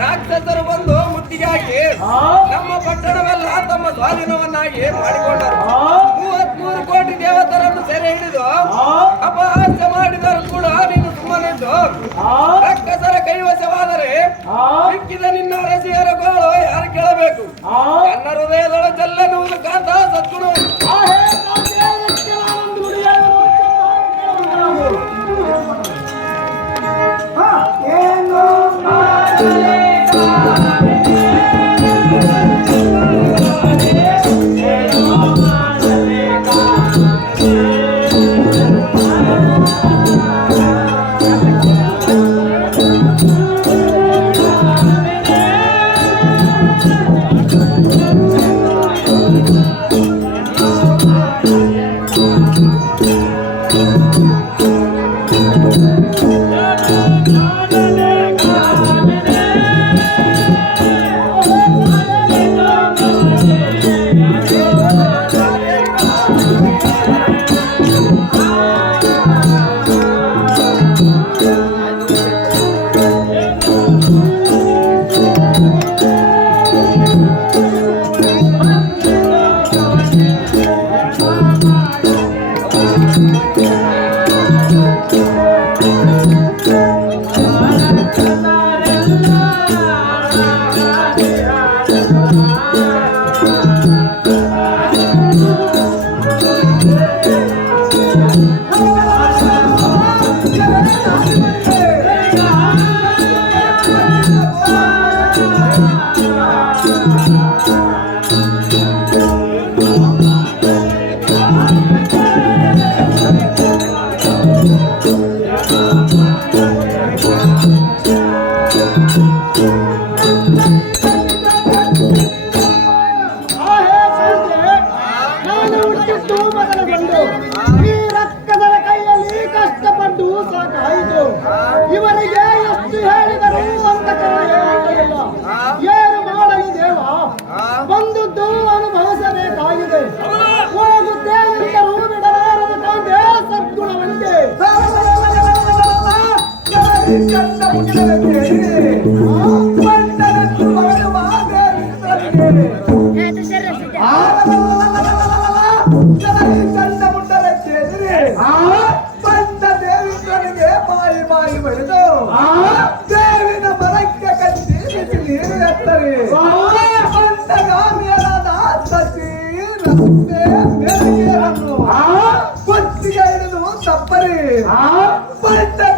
ರಾಕ್ಷಸರು ಬಂದು ಮುತ್ತಿಗೆ ಹಾಕಿ ನಮ್ಮ ಪಟ್ಟಣವೆಲ್ಲ ತಮ್ಮ ಸ್ವಾಧೀನವನ್ನಾಗಿ ಮಾಡಿಕೊಂಡರು. 33 ಕೋಟಿ ದೇವತರನ್ನು ಸೆರೆ ಹಿಡಿದು ಅಪಹಾಸ್ಯ ಮಾಡಿದರೂ ಕೂಡ ನೀನು ಸುಮ್ಮನಿದ್ದು ರಾಕ್ಷಸರ ಕೈವಶವಾದರೆ ಸಿಕ್ಕಿದ ನಿನ್ನ ರಸಿಯರ ಗೋಳು ಯಾರು ಕೇಳಬೇಕು? ನನ್ನ ಹೃದಯದೊಳ ಚೆಲ್ಲನುವುದು ಕಾಂತ ಸದ್ಗುಣ.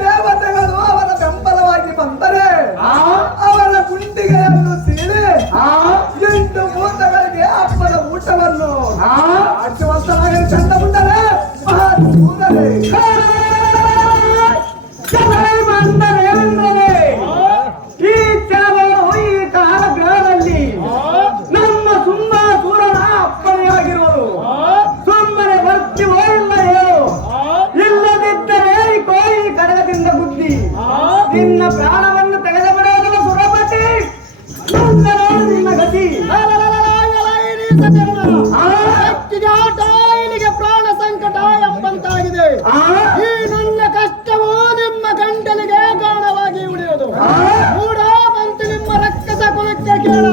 ದೇವತೆಗಳು ಅವರ ಬೆಂಬಲವಾಗಿ ಬಂದರೆ ಅವರ ಗುಂಡಿಗೆಯನ್ನು ಸೀಳಿ 8 ಭೂತಗಳಿಗೆ ಹಬ್ಬದ ಊಟವನ್ನು ಆಡಿಸುವಂತಹ ಚಂದ ಮುಂದರೆ ಈ ಚಾಲವು ಈ ಕಾಲಗಳಲ್ಲಿ ನಮ್ಮ ಸುಮ್ಮಸೂರನ ಅಪ್ಪಣೆಯಾಗಿರುವುದು. ಸುಮ್ಮನೆ ಬರ್ತೀವೋ ಇಲ್ಲ ಹೇಳು, ಇಲ್ಲದಿದ್ದರೆ ಕೋಯಿ ಕಡಗದಿಂದ ಬುದ್ಧಿ ನಿನ್ನ ಪ್ರಾಣವನ್ನು ತೆಗೆದು ಬಿಡುವುದಲ್ಲ ಸುರಪತಿ. ನಿನ್ನ ಗತಿ ಇಲ್ಲಿಗೆ ಪ್ರಾಣ ಸಂಕಟ ಎಂಬಂತಾಗಿದೆ. ಈ ನನ್ನ ಕಷ್ಟವು ನಿಮ್ಮ ಗಂಟಲಿಗೆ ಕಾರಣವಾಗಿ ಉಳಿಯುವುದು. ಮೂಡ ಬಂತು ನಿಮ್ಮ ರಕ್ಕಸ ಕುಲಕ್ಕೆ ಕೇಳ.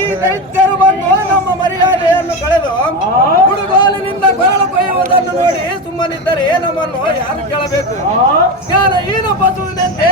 ಈ ದೈತ್ಯರು ಬಂದು ನಮ್ಮ ಮರ್ಯಾದೆಯನ್ನು ಕಳೆದು ಹುಡುಗೋಲಿನಿಂದ ಕೊರಳು ಕೊಯ್ಯುವುದನ್ನು ನೋಡಿ ಸುಮ್ಮನಿದ್ದರೆ ನಮ್ಮನ್ನು ಯಾರು ಕೇಳಬೇಕು? ಜ್ಞಾನ ಏನು ಬಸುವುದಂತೆ